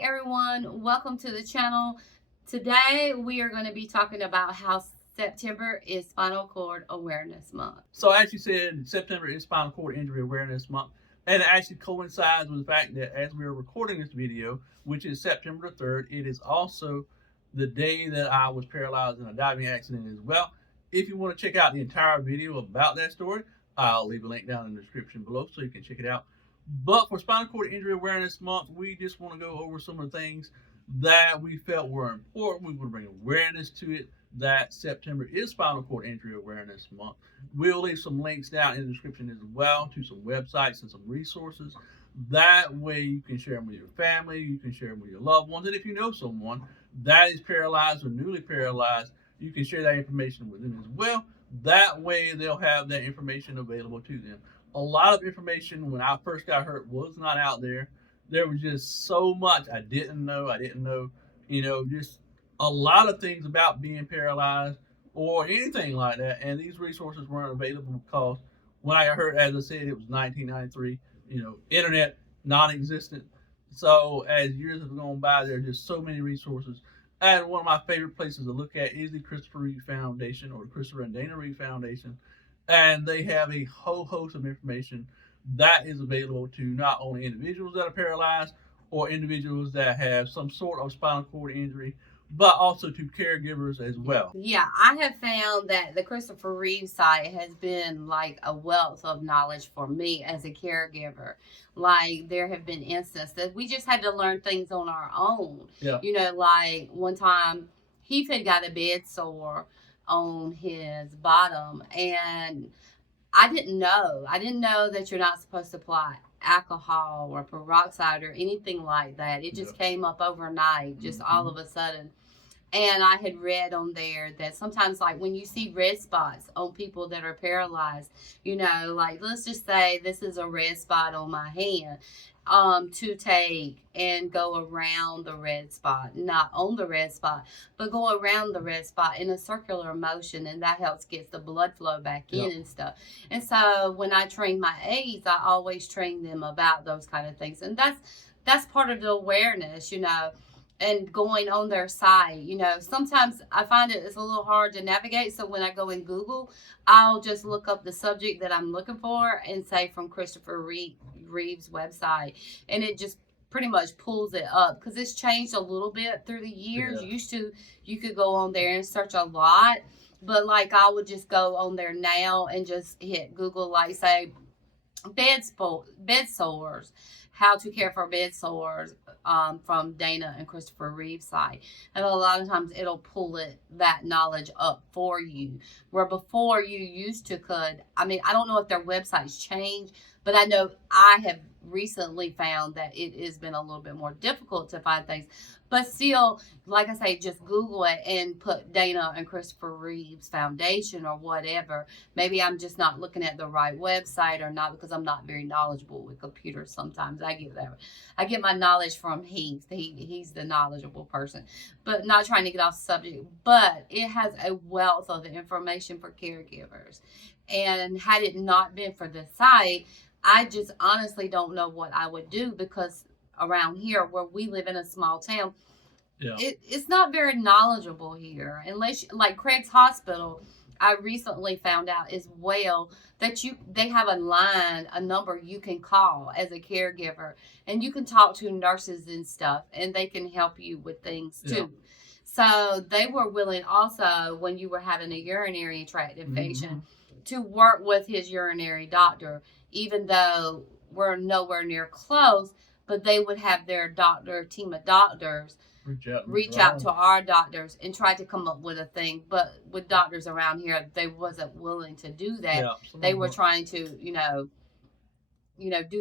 Hey everyone, welcome to the channel. Today we are going to be talking about how September is Spinal Cord Awareness Month. So as you said, September is Spinal Cord Injury Awareness Month, and it actually coincides with the fact that as we are recording this video, which is September the 3rd, it is also the day that I was paralyzed in a diving accident as well. If you want to check out the entire video about that story, I'll leave a link down in the description below so you can check it out. But for Spinal Cord Injury Awareness Month, we just want to go over some of the things that we felt were important. We want to bring awareness to it that September is Spinal Cord Injury Awareness Month. We'll leave some links down in the description as well to some websites and some resources. That way you can share them with your family, you can share them with your loved ones, and if you know someone that is paralyzed or newly paralyzed, you can share that information with them as well. That way they'll have that information available to them. A lot of information when I first got hurt was not out there. There was just so much I didn't know. Just a lot of things about being paralyzed or anything like that. And these resources weren't available because when I got hurt, as I said, it was 1993. Internet non-existent. So as years have gone by, there are just so many resources. And one of my favorite places to look at is the Christopher Reeve Foundation or the Christopher and Dana Reeve Foundation. And they have a whole host of information that is available to not only individuals that are paralyzed or individuals that have some sort of spinal cord injury, but also to caregivers as well. Yeah, I have found that the Christopher Reeve site has been like a wealth of knowledge for me as a caregiver. Like there have been instances that we just had to learn things on our own. Yeah. Like one time Heath had got a bed sore on his bottom, and I didn't know. I didn't know that you're not supposed to apply alcohol or peroxide or anything like that. It just came up overnight, just all of a sudden. And I had read on there that sometimes, like when you see red spots on people that are paralyzed, like let's just say this is a red spot on my hand, to take and go around the red spot, not on the red spot, but go around the red spot in a circular motion, and that helps get the blood flow back in and stuff. And so when I train my aides, I always train them about those kind of things, and that's part of the awareness, and going on their site. Sometimes I find it's a little hard to navigate. So when I go in Google, I'll just look up the subject that I'm looking for and say from Christopher Reeve's website. And it just pretty much pulls it up because it's changed a little bit through the years. Used to, you could go on there and search a lot. But like I would just go on there now and just hit Google, like say, bed sores, how to care for bed sores, from Dana and Christopher Reeve's site. And a lot of times it'll pull that knowledge up for you, where before you used to could. I don't know if their websites changed, but I know I have recently found that it has been a little bit more difficult to find things. But still, like I say, just Google it and put Dana and Christopher Reeve's Foundation or whatever. Maybe I'm just not looking at the right website or not, because I'm not very knowledgeable with computers sometimes. I get my knowledge from Heath. He's the knowledgeable person. But not trying to get off subject. But it has a wealth of information for caregivers. And had it not been for the site, I just honestly don't know what I would do, because around here where we live in a small town, it's not very knowledgeable here. Unless, like Craig's Hospital, I recently found out as well that they have a number you can call as a caregiver, and you can talk to nurses and stuff, and they can help you with things too. So they were willing also, when you were having a urinary tract infection, to work with his urinary doctor, even though we're nowhere near close. But they would have their team of doctors reach out to our doctors and try to come up with a thing. But with doctors around here, they wasn't willing to do that. They were trying to, do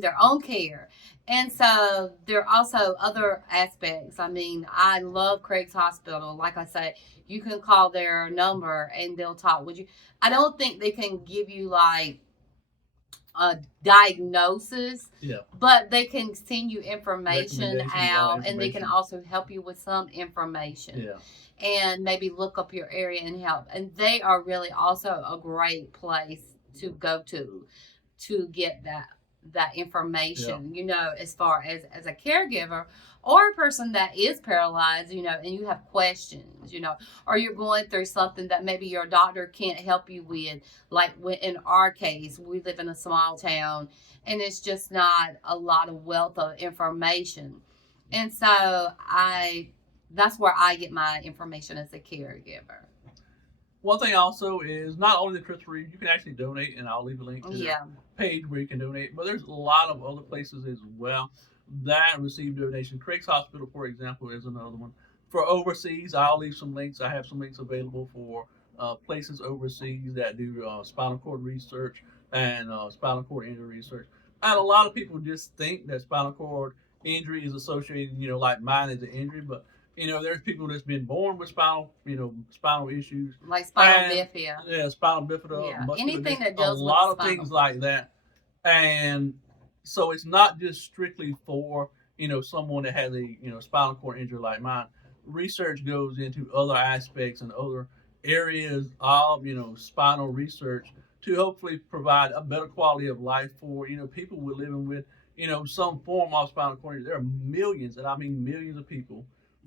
their own care. And so there are also other aspects. I love Craig's Hospital. Like I say, you can call their number and they'll talk with you. I don't think they can give you like a diagnosis, but they can send you information out, and they can also help you with some information, and maybe look up your area and help. And they are really also a great place to go to get that information, you know, as far as a caregiver or a person that is paralyzed, you know, and you have questions, you know, or you're going through something that maybe your doctor can't help you with. Like in our case, we live in a small town and it's just not a lot of wealth of information. And so that's where I get my information as a caregiver. One thing also is not only the Christopher Reeve, you can actually donate, and I'll leave a link to Yeah. their page where you can donate. But there's a lot of other places as well that receive donations. Craig's Hospital, for example, is another one. For overseas, I'll leave some links. I have some links available for places overseas that do spinal cord research and spinal cord injury research. And a lot of people just think that spinal cord injury is associated, you know, like mine is an injury, but you know, there's people that's been born with spinal issues, Like spinal and bifida. yeah, spinal bifida, Yeah. muscular Anything dystrophy, that a deals with lot the of spinal things cord. like that. And so it's not just strictly for, you know, someone that has a, you know, spinal cord injury like mine. Research goes into other aspects and other areas of, you know, spinal research to hopefully provide a better quality of life for, you know, people we're living with, you know, some form of spinal cord injury. There are millions, and I mean millions of people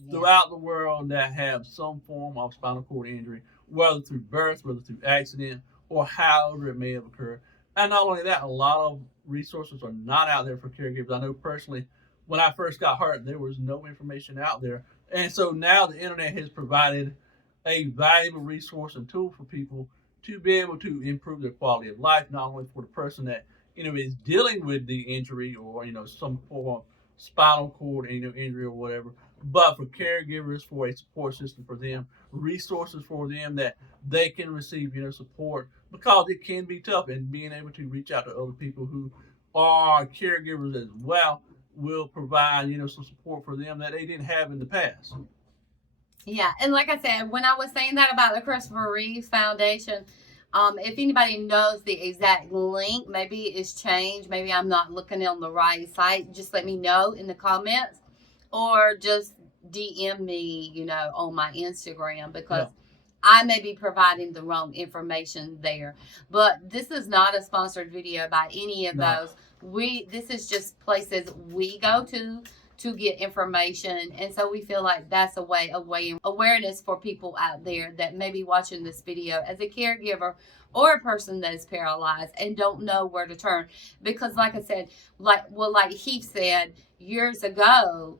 throughout the world that have some form of spinal cord injury, whether through birth, whether through accident, or however it may have occurred. And not only that, a lot of resources are not out there for caregivers. I know personally, when I first got hurt, there was no information out there. And so now the internet has provided a valuable resource and tool for people to be able to improve their quality of life, not only for the person that, you know, is dealing with the injury or, you know, some form of spinal cord, you know, injury or whatever, but for caregivers, for a support system for them, resources for them that they can receive, you know, support, because it can be tough, and being able to reach out to other people who are caregivers as well will provide, you know, some support for them that they didn't have in the past. Yeah, and like I said, when I was saying that about the Christopher Reeve Foundation, if anybody knows the exact link, maybe it's changed, maybe I'm not looking on the right site, just let me know in the comments, or just DM me, you know, on my Instagram, because I may be providing the wrong information there. But this is not a sponsored video by any of those. This is just places we go to get information, and so we feel like that's a way of awareness for people out there that may be watching this video as a caregiver or a person that is paralyzed and don't know where to turn. Because like I said, like Heath said years ago,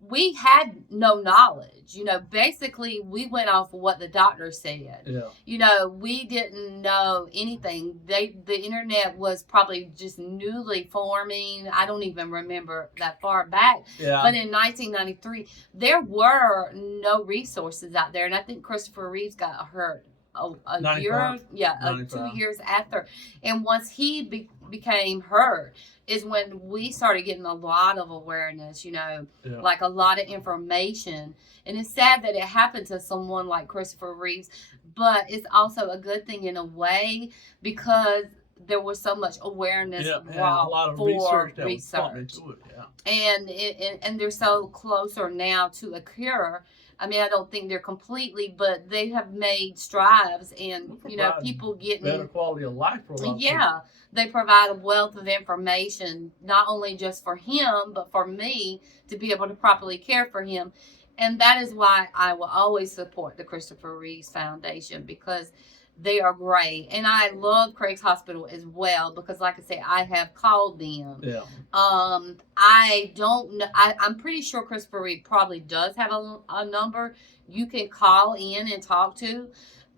we had no knowledge. You know, basically we went off of what the doctor said. Yeah. You know, we didn't know anything. The internet was probably just newly forming. I don't even remember that far back. Yeah. But in 1993, there were no resources out there, and I think Christopher Reeves got hurt a year, 2 years after. And once he became hurt, is when we started getting a lot of awareness, you know, like a lot of information. And it's sad that it happened to someone like Christopher Reeves, but it's also a good thing in a way, because there was so much awareness brought a lot of research that was pumped into it. And they're so closer now to a cure. I mean, I don't think they're completely, but they have made strides, and you know, people getting better quality of life for a lot of people. They provide a wealth of information, not only just for him, but for me to be able to properly care for him. And that is why I will always support the Christopher Reeves Foundation, because they are great. And I love Craig's Hospital as well, because like I said, I have called them. Yeah. I don't know. I'm pretty sure Christopher Reeve probably does have a number you can call in and talk to.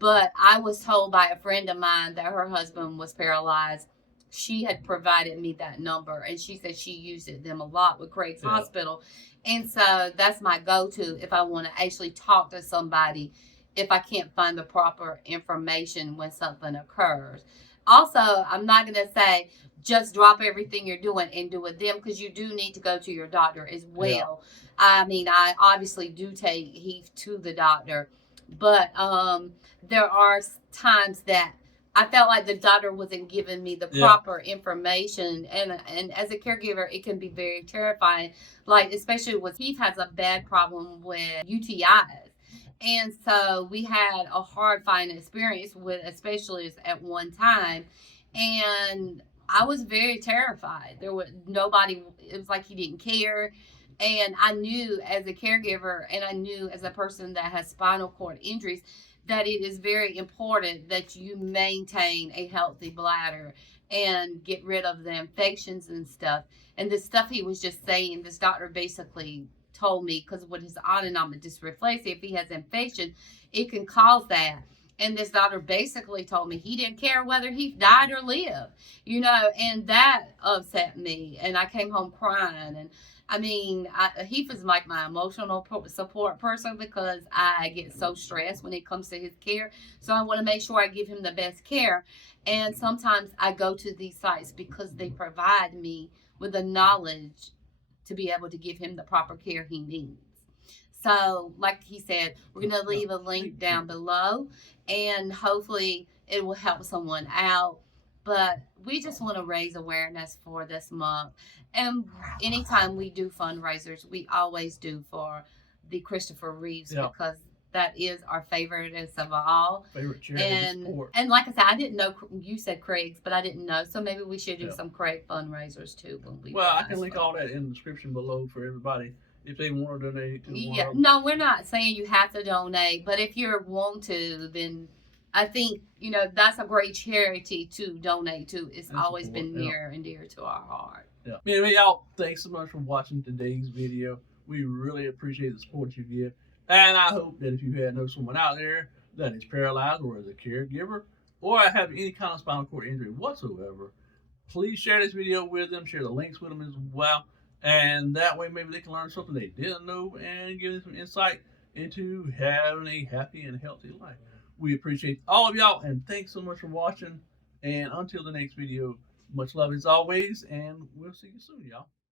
But I was told by a friend of mine that her husband was paralyzed. She had provided me that number, and she said she used them a lot with Craig's Hospital. And so that's my go-to if I want to actually talk to somebody, if I can't find the proper information when something occurs. Also, I'm not going to say just drop everything you're doing and do with them, because you do need to go to your doctor as well. I mean, I obviously do take Heath to the doctor, but there are times that I felt like the doctor wasn't giving me the proper information, and as a caregiver, it can be very terrifying. Like, especially with Heath has a bad problem with UTIs. And so we had a hard finding experience with a specialist at one time. And I was very terrified. There was nobody, it was like he didn't care. And I knew as a caregiver, and I knew as a person that has spinal cord injuries, that it is very important that you maintain a healthy bladder and get rid of the infections and stuff. And the stuff he was just saying, this doctor basically told me, because with his autonomic dysreflexia, if he has infection, it can cause that. And this doctor basically told me he didn't care whether he died or lived, and that upset me. And I came home crying. And I mean, Heath is like my emotional support person because I get so stressed when it comes to his care. So I want to make sure I give him the best care. And sometimes I go to these sites because they provide me with the knowledge to be able to give him the proper care he needs. So, like he said, we're going to leave a link down below, and hopefully it will help someone out. But we just want to raise awareness for this month. And anytime we do fundraisers, we always do for the Christopher Reeves, because that is our favoriteest of all. Favorite charity and sport. and like I said, I didn't know you said Craig's, but I didn't know. So maybe we should do some Craig fundraisers too when we. Well, I can link all that in the description below for everybody if they want to donate to Yeah, no, we're not saying you have to donate, but if you want to, then I think that's a great charity to donate to. It's always been near and dear to our heart. Yeah. Anyway, y'all, thanks so much for watching today's video. We really appreciate the support you give. And I hope that if you know someone out there that is paralyzed or is a caregiver or have any kind of spinal cord injury whatsoever, please share this video with them, share the links with them as well. And that way maybe they can learn something they didn't know and give them some insight into having a happy and healthy life. We appreciate all of y'all, and thanks so much for watching. And until the next video, much love as always, and we'll see you soon, y'all.